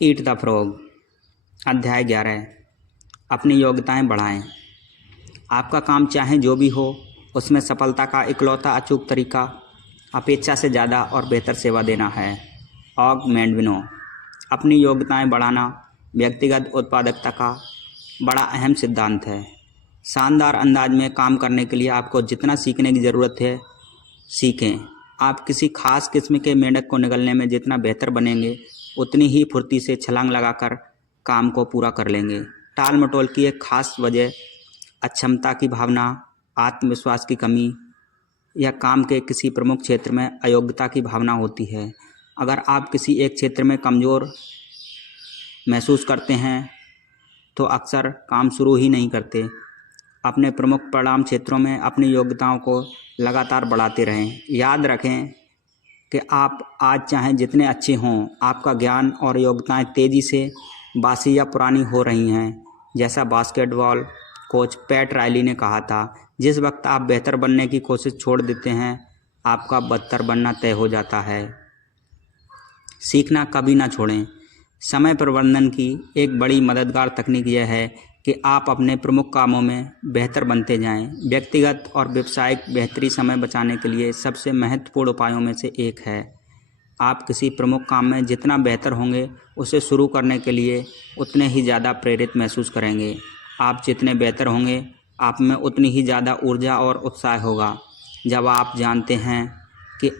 Eat the frog. अध्याय 11। अपनी योग्यताएं बढ़ाएं। आपका काम चाहे जो भी हो, उसमें सफलता का इकलौता अचूक तरीका अपेक्षा से ज़्यादा और बेहतर सेवा देना है। ऑग मैंडविनो। अपनी योग्यताएं बढ़ाना व्यक्तिगत उत्पादकता का बड़ा अहम सिद्धांत है। शानदार अंदाज में काम करने के लिए आपको जितना सीखने की ज़रूरत है सीखें। आप किसी खास किस्म के मेंढक को निगलने में जितना बेहतर बनेंगे, उतनी ही फुर्ती से छलांग लगाकर काम को पूरा कर लेंगे। टाल मटोल की एक खास वजह अक्षमता की भावना, आत्मविश्वास की कमी या काम के किसी प्रमुख क्षेत्र में अयोग्यता की भावना होती है। अगर आप किसी एक क्षेत्र में कमज़ोर महसूस करते हैं तो अक्सर काम शुरू ही नहीं करते। अपने प्रमुख परिणाम क्षेत्रों में अपनी योग्यताओं को लगातार बढ़ाते रहें। याद रखें कि आप आज चाहे जितने अच्छे हों, आपका ज्ञान और योग्यताएं तेज़ी से बासी या पुरानी हो रही हैं। जैसा बास्केटबॉल कोच पैट रायली ने कहा था, जिस वक्त आप बेहतर बनने की कोशिश छोड़ देते हैं, आपका बदतर बनना तय हो जाता है। सीखना कभी ना छोड़ें। समय प्रबंधन की एक बड़ी मददगार तकनीक यह है कि आप अपने प्रमुख कामों में बेहतर बनते जाएं। व्यक्तिगत और व्यावसायिक बेहतरी समय बचाने के लिए सबसे महत्वपूर्ण उपायों में से एक है। आप किसी प्रमुख काम में जितना बेहतर होंगे, उसे शुरू करने के लिए उतने ही ज़्यादा प्रेरित महसूस करेंगे। आप जितने बेहतर होंगे, आप में उतनी ही ज़्यादा ऊर्जा और उत्साह होगा। जब आप जानते हैं कि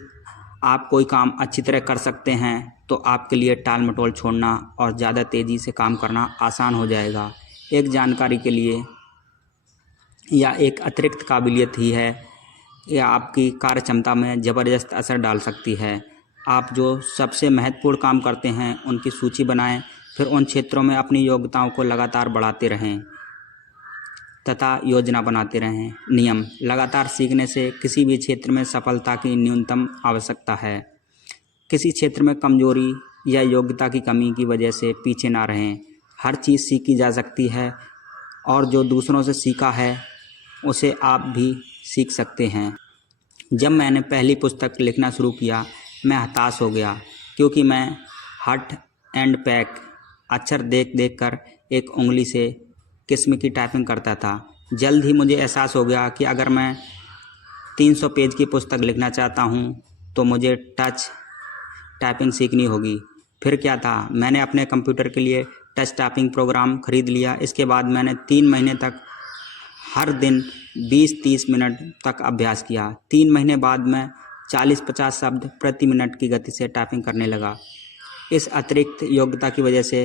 आप कोई काम अच्छी तरह कर सकते हैं, तो आपके लिए टाल मटोल छोड़ना और ज़्यादा तेज़ी से काम करना आसान हो जाएगा। एक जानकारी के लिए या एक अतिरिक्त काबिलियत ही है या आपकी कार्य क्षमता में ज़बरदस्त असर डाल सकती है। आप जो सबसे महत्वपूर्ण काम करते हैं, उनकी सूची बनाएं, फिर उन क्षेत्रों में अपनी योग्यताओं को लगातार बढ़ाते रहें तथा योजना बनाते रहें। नियम: लगातार सीखने से किसी भी क्षेत्र में सफलता की न्यूनतम आवश्यकता है। किसी क्षेत्र में कमजोरी या योग्यता की कमी की वजह से पीछे ना रहें। हर चीज़ सीखी जा सकती है और जो दूसरों से सीखा है उसे आप भी सीख सकते हैं। जब मैंने पहली पुस्तक लिखना शुरू किया, मैं हताश हो गया क्योंकि मैं हट एंड पैक अक्षर देख देख कर एक उंगली से किस्म की टाइपिंग करता था। जल्द ही मुझे एहसास हो गया कि अगर मैं 300 पेज की पुस्तक लिखना चाहता हूँ तो मुझे टच टाइपिंग सीखनी होगी। फिर क्या था, मैंने अपने कंप्यूटर के लिए टच टाइपिंग प्रोग्राम खरीद लिया। इसके बाद मैंने 3 महीने तक हर दिन 20-30 मिनट तक अभ्यास किया। 3 महीने बाद मैं 40-50 शब्द प्रति मिनट की गति से टाइपिंग करने लगा। इस अतिरिक्त योग्यता की वजह से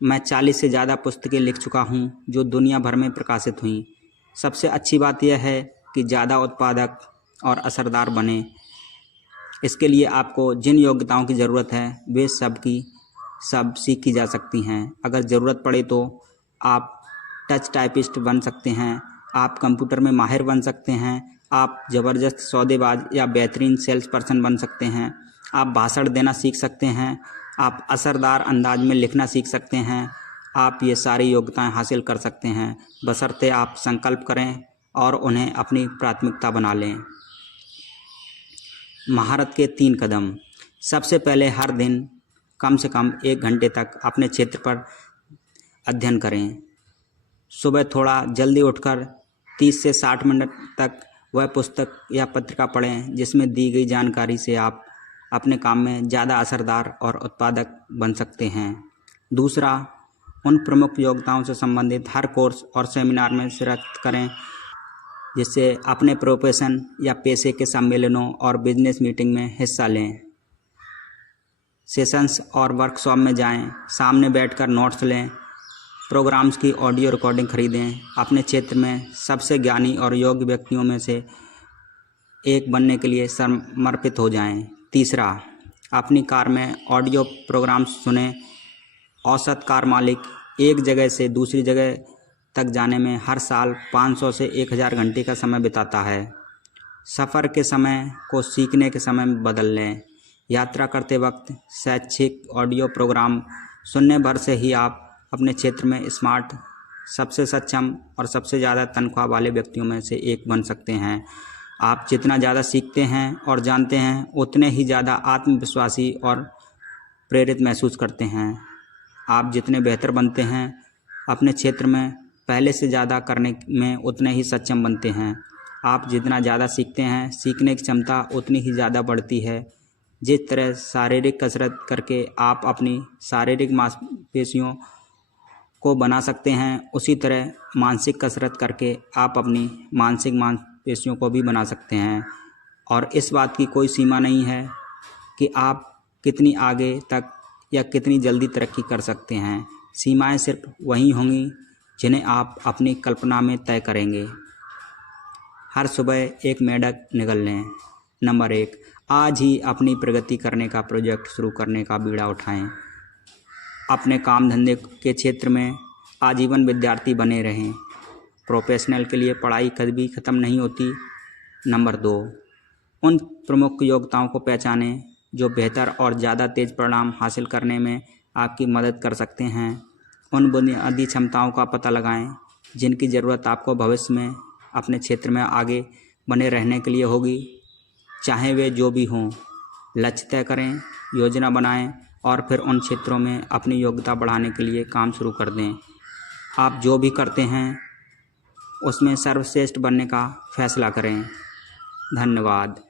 मैं 40 से ज़्यादा पुस्तकें लिख चुका हूँ जो दुनिया भर में प्रकाशित हुई। सबसे अच्छी बात यह है कि ज़्यादा उत्पादक और असरदार बने। इसके लिए आपको जिन योग्यताओं की ज़रूरत है, वे सब की सब सीखी जा सकती हैं। अगर ज़रूरत पड़े तो आप टच टाइपिस्ट बन सकते हैं, आप कंप्यूटर में माहिर बन सकते हैं, आप ज़बरदस्त सौदेबाज या बेहतरीन सेल्स पर्सन बन सकते हैं, आप भाषण देना सीख सकते हैं, आप असरदार अंदाज में लिखना सीख सकते हैं। आप ये सारी योग्यताएं हासिल कर सकते हैं, बशर्ते आप संकल्प करें और उन्हें अपनी प्राथमिकता बना लें। महारत के 3 कदम। सबसे पहले हर दिन कम से कम 1 घंटे तक अपने क्षेत्र पर अध्ययन करें। सुबह थोड़ा जल्दी उठकर 30 से 60 मिनट तक वह पुस्तक या पत्रिका पढ़ें जिसमें दी गई जानकारी से आप अपने काम में ज़्यादा असरदार और उत्पादक बन सकते हैं। दूसरा, उन प्रमुख योग्यताओं से संबंधित हर कोर्स और सेमिनार में शिरकत करें जिससे अपने प्रोफेशन या पेशे के सम्मेलनों और बिजनेस मीटिंग में हिस्सा लें। सेशंस और वर्कशॉप में जाएं, सामने बैठकर नोट्स लें, प्रोग्राम्स की ऑडियो रिकॉर्डिंग खरीदें। अपने क्षेत्र में सबसे ज्ञानी और योग्य व्यक्तियों में से एक बनने के लिए समर्पित हो जाएं। तीसरा, अपनी कार में ऑडियो प्रोग्राम्स सुनें। औसत कार मालिक एक जगह से दूसरी जगह तक जाने में हर साल 500 से 1000 घंटे का समय बिताता है। सफ़र के समय को सीखने के समय में बदल लें। यात्रा करते वक्त शैक्षिक ऑडियो प्रोग्राम सुनने भर से ही आप अपने क्षेत्र में स्मार्ट, सबसे सक्षम और सबसे ज़्यादा तनख्वाह वाले व्यक्तियों में से एक बन सकते हैं। आप जितना ज़्यादा सीखते हैं और जानते हैं, उतने ही ज़्यादा आत्मविश्वासी और प्रेरित महसूस करते हैं। आप जितने बेहतर बनते हैं अपने क्षेत्र में पहले से ज़्यादा करने में उतने ही सक्षम बनते हैं। आप जितना ज़्यादा सीखते हैं सीखने की क्षमता उतनी ही ज़्यादा बढ़ती है। जिस तरह शारीरिक कसरत करके आप अपनी शारीरिक मांसपेशियों को बना सकते हैं, उसी तरह मानसिक कसरत करके आप अपनी मानसिक मांसपेशियों को भी बना सकते हैं। और इस बात की कोई सीमा नहीं है कि आप कितनी आगे तक या कितनी जल्दी तरक्की कर सकते हैं। सीमाएं सिर्फ वही होंगी जिन्हें आप अपनी कल्पना में तय करेंगे। हर सुबह एक मेंढक निगल लें। नंबर 1, आज ही अपनी प्रगति करने का प्रोजेक्ट शुरू करने का बीड़ा उठाएं। अपने काम धंधे के क्षेत्र में आजीवन विद्यार्थी बने रहें। प्रोफेशनल के लिए पढ़ाई कभी ख़त्म नहीं होती। नंबर 2, उन प्रमुख योग्यताओं को पहचानें जो बेहतर और ज़्यादा तेज़ परिणाम हासिल करने में आपकी मदद कर सकते हैं। उन बुनियादी क्षमताओं का पता लगाएं जिनकी ज़रूरत आपको भविष्य में अपने क्षेत्र में आगे बने रहने के लिए होगी, चाहे वे जो भी हों। लक्ष्य तय करें, योजना बनाएं और फिर उन क्षेत्रों में अपनी योग्यता बढ़ाने के लिए काम शुरू कर दें। आप जो भी करते हैं उसमें सर्वश्रेष्ठ बनने का फैसला करें। धन्यवाद।